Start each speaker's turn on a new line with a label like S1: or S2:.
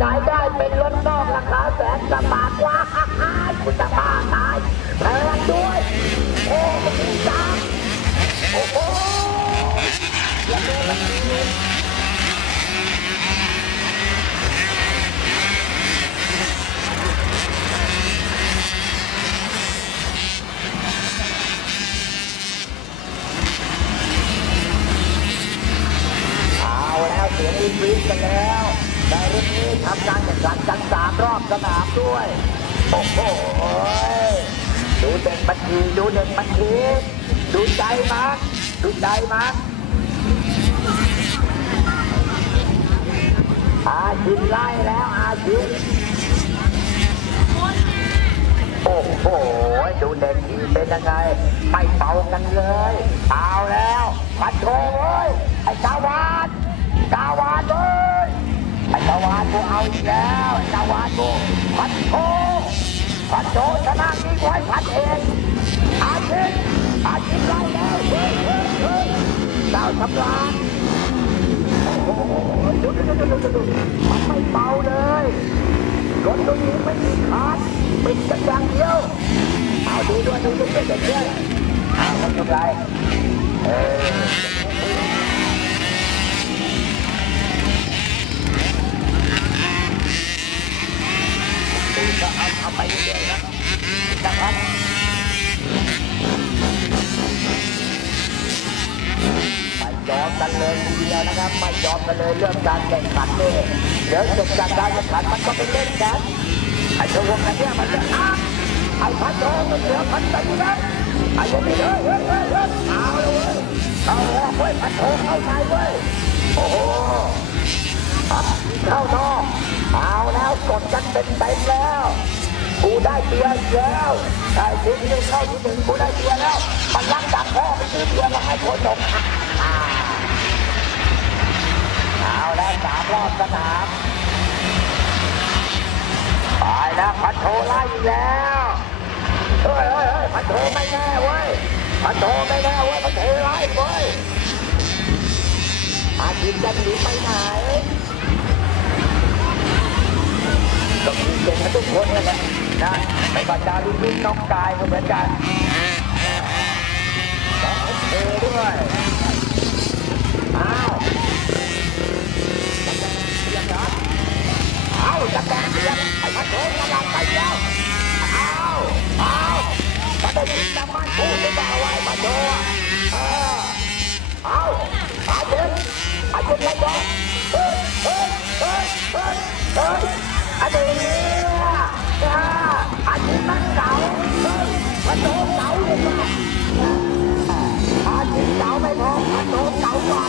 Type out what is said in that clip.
S1: ไายได้เป็นรถนอกราคาแสนสบายกว่าฮ่าฮ่าคุณจะบ้าตายแพงด้วยโอ้ยจ้าโอ้โหอย่าเดินเอาแล้วเสียงวินวิกันแล้ว ในรื่องนี้ทำการแข่งขันกันสามรอบสนามด้วย โอ้โห ดูเด็กมันทีดูเด็กมันทีดูใจมัน ดูใจมันอาชินไล่แล้วอาชินโอ้โห ดูเด็กทีเป็นยังไง ไม่เป่ากันเลย กูเอาอีกแล้วไอ้กาวานกูปัดโชปัดโชชนะยิ่งไว้พัดเองอาชินอาชินไล่แล้วเฮ้ยเฮ้ยเฮ้ยเจ้าทำลายโอ้โหดูดูดูดูดูมันไม่เบาเลยรถตัวนี้ไม่มีขาดปิดกันอย่างเดียวเอาดูด้วยดูด้วยเด็กด้วยเอาทำไรเออาเอาไปเรื่อยๆนะนะครับไม่ยอมกันเลยทีเดียวนะครับไม่ยอมกันเลยเรื่องการแข่งขันนี่เดี๋ยวจบจากการแข่งขันมันก็ไปเล่นกันไอ้ตัวพวกนั้นเนี่ยมันจะอ้าไอ้พันโตมันเหลือพันตีนะไอ้พวกนี้เลยเฮ้ยเฮ้ยเฮ้ยเอาเลยเว้ยเอาเลยเว้ยพันโตเข้าในเว้ยโอ้โหเข้านอกเอาแล้วกดกันเป็นเต็มแล้ว กูได้เบียร์อีกแล้วไอ้ทีที่เข้าที่หนึ่งกูได้เบียร์แล้ว มันรักจากพ่อไปซื้อเบียร์มาให้คนหนาเอาแล้วสามรอบสนามตายแล้วพันโทไล่อีกแล้วเฮ้ยเฮ้ยเฮ้ยพันโทไม่แน่เว้ยพันโทไม่แน่เว้ยพันโทไล่เว้ยอาทิตย์จะหนีไปไหนต้องมีเก่งกันทุกคนนั่นแหละ นะไม่ว่าจารุณินน้องกายก็เหมือนกันน้องเอด้วยอ้าวยังไงเอาวจะแตกเดียวไอ้พัดโถกำลังไปแล้วเอาเอาพัดโถยิงน้ำมันพูดหรือเปล่าไอ้พัดโถเออ ฮ้ยพัดโถเก่าเลยว่ะอาเจ็บเก่าไม่พอพัดโถเก่ากว่า